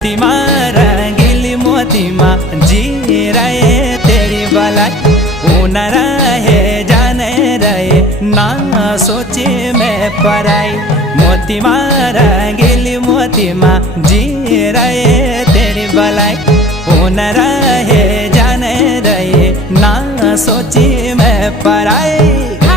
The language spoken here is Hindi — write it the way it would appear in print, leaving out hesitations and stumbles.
मोतीमा रंगीली मोतीमा जी रहे तेरी भलाई, ऊन रहे जाने रहे ना सोचे मैं पराई। मोतीमा रंगीली मोतीमा जी रहे तेरी भलाई, ऊन रहे जाने रहे ना सोचे मैं पराई।